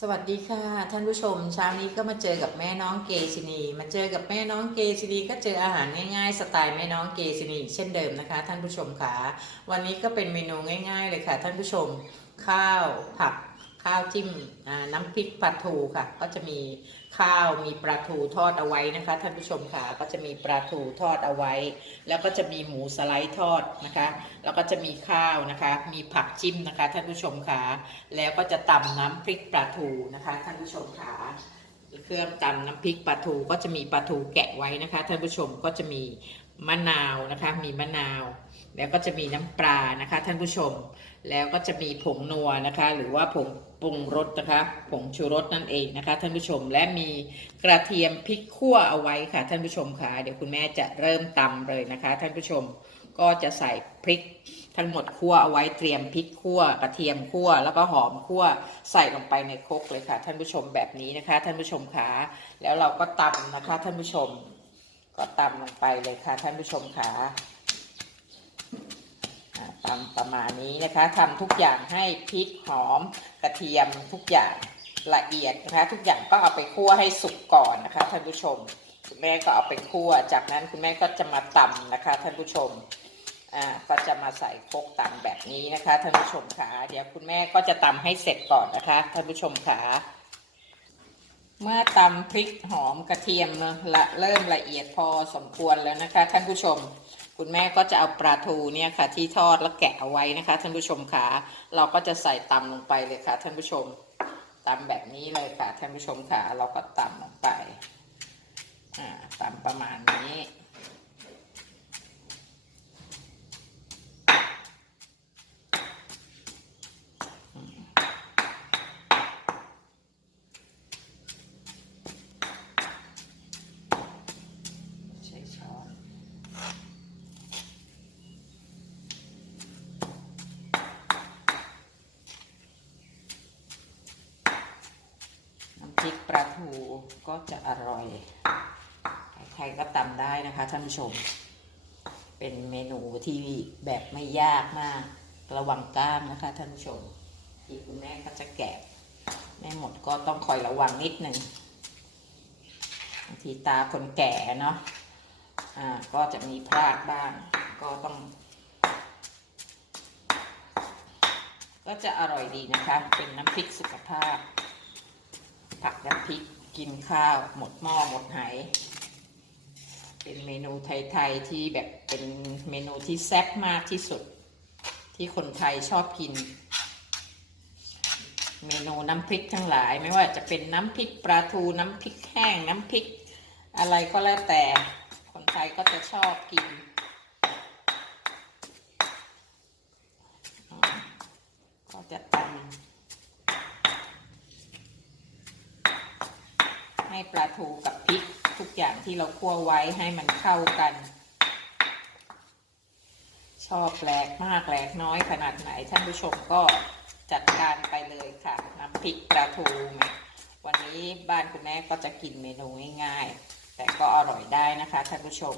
สวัสดีค่ะ ท่านผู้ชมเช้านี้ก็มาเจอกับแม่น้องเกซินี มาเจอกับแม่น้องเกซินีก็เจออาหารง่ายๆ สไตล์แม่น้องเกซินีเช่นเดิมนะคะ ท่านผู้ชมค่ะวันนี้ก็เป็นเมนูง่าย ๆ เลยค่ะ ท่านผู้ชม ข้าวผัก ข้าวจิ้มน้ำพริกปลาทูค่ะ ก็จะมีข้าวมีปลาทูทอดเอาไว้นะคะท่านผู้ชมค่ะก็จะมีปลาทูทอดเอาไว้ แล้วก็จะมีหมูสไลด์ทอดนะคะ แล้วก็จะมีข้าวนะคะ มีผักจิ้มนะคะท่านผู้ชมค่ะแล้วก็จะตำน้ำพริกปลาทูนะคะท่านผู้ชมค่ะเครื่องตำน้ำพริกปลาทูก็จะมีปลาทูแกะไว้นะคะท่านผู้ชมก็จะมีมะนาวนะคะ มีมะนาว แล้วก็จะมีน้ำปลานะคะท่านผู้ชม แล้วก็จะมีผงนัวนะคะ หรือว่าผงปรุงรสนะคะ ผงชูรสนั่นเองนะคะ ท่านผู้ชม และมีกระเทียมพริกขั่วเอาไว้ค่ะ ท่านผู้ชมค่ะ เดี๋ยวคุณแม่จะเริ่มตำเลยนะคะ ท่านผู้ชม ก็จะใส่พริกทั้งหมดคั่วเอาไว้เตรียมพริกคั่วกระเทียมคั่วแล้วก็หอมคั่วใส่ลงไปในครกเลยค่ะ ท่านผู้ชมแบบนี้นะคะ ท่านผู้ชมคะแล้วเราก็ตำนะคะ ท่านผู้ชม ก็ตำลงไปเลยค่ะ ท่านผู้ชมค่ะ อ่าตำประมาณนี้นะคะทำทุกอย่างให้พริกหอมกระเทียมทุกอย่างละเอียดนะคะทุกอย่างก็เอาไปคั่วให้สุกก่อนนะคะท่านผู้ชม คุณแม่ก็เอาไปคั่ว จากนั้นคุณแม่ก็จะมาตำนะคะท่านผู้ชมอ่าก็จะมาใส่โคกตำแบบนี้นะคะท่านผู้ชมขาเดี๋ยวคุณแม่ก็จะตำให้เสร็จก่อนนะคะท่านผู้ชมขาเมื่อตำพริกหอมกระเทียมละเริ่มละเอียดพอสมควรแล้วนะคะท่านผู้ชม คุณแม่ก็จะเอาปลาทูเนี่ยค่ะ ที่ทอดแล้วแกะเอาไว้นะคะ ท่านผู้ชมคะเราก็จะใส่ตำลงไปเลยค่ะ ท่านผู้ชมตำแบบนี้เลยค่ะ ท่านผู้ชมคะเราก็ตำลงไปอ่าตำประมาณนี้ ใช้ช้อนน้ำพ ริกปลาทูก็จะอร่อย ใครก็ตำได้นะคะท่านผู้ชม เป็นเมนูที่แบบไม่ยากมาก ระวังกล้ามนะคะท่านผู้ชมที่คุณแม่ก็จะแกะไม่หมดก็ต้องคอยระวังนิดหนึ่งบางทีตาคนแก่เนาะอ่าก็จะมีพลาดบ้าง ก็ต้อง ก็จะอร่อยดีนะคะ เป็นน้ำพริกสุขภาพ ผักน้ำพริกกินข้าว หมดหม้อหมดไหายเป็นเมนูไทยๆที่แบบเป็นเมนูที่แซ่บมากที่สุด ที่คนไทยชอบกิน เมนูน้ำพริกทั้งหลาย ไม่ว่าจะเป็นน้ำพริกปลาทูน้ำพริกแห้งน้ำพริก อะไรก็แล้วแต่คนไทยก็จะชอบกินก็จะตำ ให้ปลาทูกับพริกทุกอย่างที่เราคั่วไว้ให้มันเข้ากัน ชอบแหลกมากแหลกน้อยขนาดไหนท่านผู้ชมก็จัดการไปเลยค่ะน้ำพริกปลาทู วันนี้บ้านคุณแม่ก็จะกินเมนูง่ายๆ แต่ก็อร่อยได้นะคะท่านผู้ชม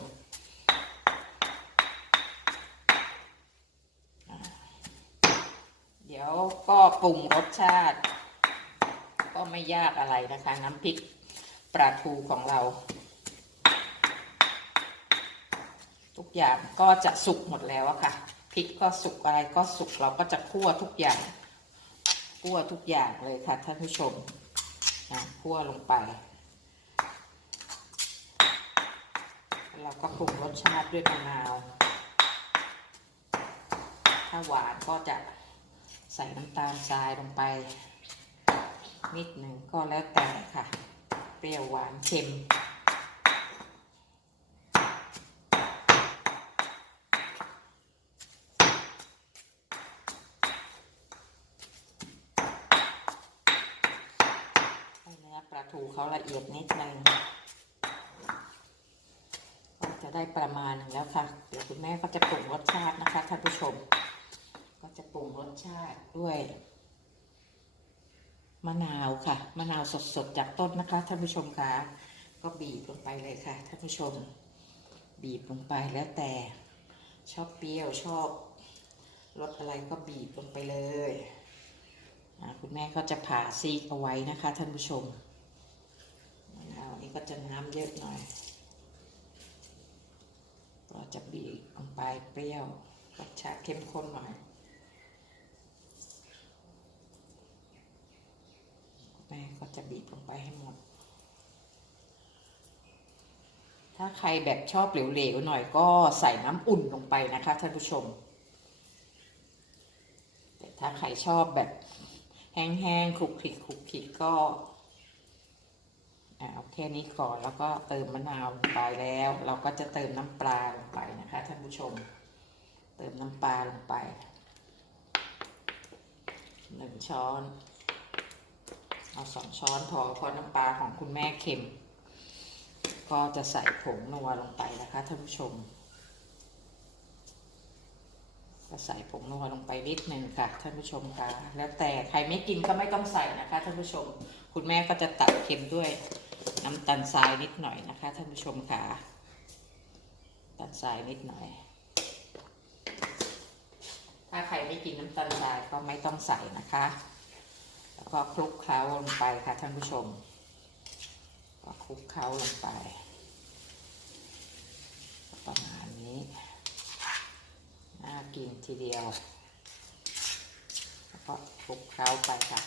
เดี๋ยวก็ปรุงรสชาติ ก็ไม่ยากอะไรนะคะ น้ำพริก ปลาทูของเรา ทุกอย่างก็จะสุกหมดแล้วอะค่ะพริกก็สุกอะไรก็สุกเราก็จะคั่วทุกอย่างคั่วทุกอย่างเลยค่ะท่านผู้ชมนะคั่วลงไป เราก็ปรุงรสชาติด้วยมะนาว ถ้าหวานก็จะใส่น้ำตาลทรายลงไป นิดหนึ่งก็แล้วแต่ค่ะ เปรี้ยวหวานเค็ม ให้เนื้อปลาทูเขาละเอียดนิดนึงก็จะได้ประมาณหนึงแล้วค่ะ เดี๋ยวคุณแม่ก็จะปรุงรสชาตินะคะท่านผู้ชม ก็จะปรุงรสชาติด้วย มะนาวค่ะ มะนาวสดๆจากต้นนะคะท่านผู้ชมคะก็บีบลงไปเลยค่ะท่านผู้ชม บีบลงไปแล้วแต่ ชอบเปรี้ยวชอบรสอะไรก็บีบลงไปเลยคุณแม่ก็จะผ่าซีกเอาไว้นะคะท่านผู้ชมมะนาวนี้ก็จะน้ำเยอะหน่อย ก็จะบีบลงไปเปรี้ยวรสชาติเข้มข้นหน่อย แม่ก็จะบีบลงไปให้หมด ถ้าใครแบบชอบเหลวๆหน่อยก็ใส่น้ำอุ่นลงไปนะคะท่านผู้ชม แต่ถ้าใครชอบแบบแห้งๆคลุกคลิกคลุกคลิกก็เอาแค่นี้ก่อนแล้วก็เติมมะนาวลงไปแล้ว เราก็จะเติมน้ำปลาลงไปนะคะท่านผู้ชม เติมน้ำปลาลงไปหนึ่งช้อน เอาสองช้อนพอเพราะน้ำปลาของคุณแม่เค็ม ก็จะใส่ผงนัวลงไปนะคะท่านผู้ชม ก็ใส่ผงนัวลงไปนิดหนึ่งค่ะท่านผู้ชมค่ะ แล้วแต่ใครไม่กินก็ไม่ต้องใส่นะคะท่านผู้ชม คุณแม่ก็จะตัดเค็มด้วยน้ำตาลทรายนิดหน่อยนะคะท่านผู้ชมค่ะน้ำตาลทรายนิดหน่อย ถ้าใครไม่กินน้ำตาลทรายก็ไม่ต้องใส่นะคะ แล้วก็คลุกเคล้าลงไปค่ะท่านผู้ชม ก็คลุกเคล้าลงไป ประมาณนี้ น่ากินทีเดียว แล้วก็คลุกเคล้าไปค่ะ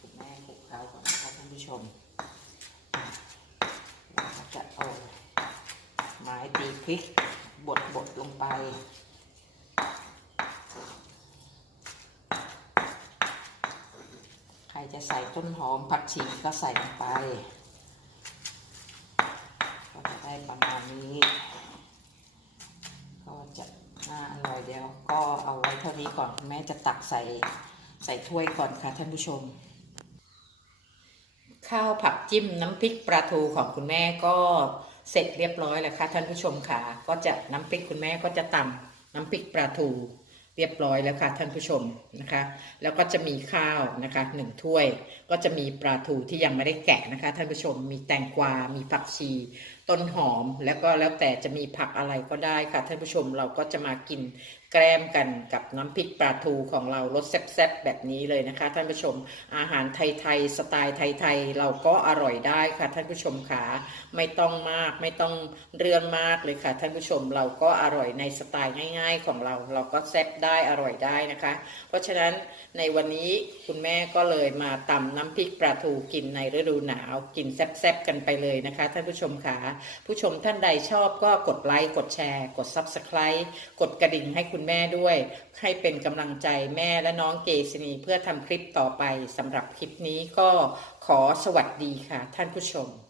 คุณแม่คลุกเคล้าก่อนนะคะท่านผู้ชมเราจะเอาไม้ตีพริกบดบดลงไป ใคร จะใส่ต้นหอมผักชีก็ใส่ลงไป ก็จะได้ประมาณนี้ ก็จะน่าอร่อยเดียวก็เอาไว้เท่านี้ก่อนแม่จะตักใส่ใส่ถ้วยก่อนค่ะท่านผู้ชม ข้าวผักจิ้มน้ำพริกปลาทูของคุณแม่ก็เสร็จเรียบร้อยแล้วค่ะท่านผู้ชมค่ะ ก็จะน้ำพริกคุณแม่ก็จะตำน้ำพริกปลาทู เรียบร้อยแล้วค่ะท่านผู้ชมนะคะ แล้วก็จะมีข้าวนะคะหนึ่งถ้วย ก็จะมีปลาทูที่ยังไม่ได้แกะนะคะท่านผู้ชมมีแตงกวา มีผักชี ต้นหอมแล้วก็แล้วแต่จะมีผักอะไรก็ได้ค่ะท่านผู้ชมเราก็จะมากินแกล้มกันกับน้ำพริกปลาทูของเรารสแซ่บๆแบบนี้เลยนะคะ ท่านผู้ชมอาหารไทยๆสไตล์ไทยๆเราก็อร่อยได้ค่ะ ท่านผู้ชมค่ะไม่ต้องมากไม่ต้องเรื่องมากเลยค่ะ ท่านผู้ชมเราก็อร่อยในสไตล์ง่าย ๆของเรา เราก็แซ่บได้อร่อยได้นะคะ เพราะฉะนั้นในวันนี้คุณแม่ก็เลยมาตำน้ำพริกปลาทูกินในฤดูหนาว กินแซ่บๆกันไปเลยนะคะ ท่านผู้ชมค่ะผู้ชมท่านใดชอบก็กดไลค์กดแชร์ กด Subscribe กดกระดิ่งให้คุณแม่ด้วย ให้เป็นกำลังใจแม่และน้องเกษณีเพื่อทำคลิปต่อไปสำหรับคลิปนี้ก็ขอสวัสดีค่ะท่านผู้ชม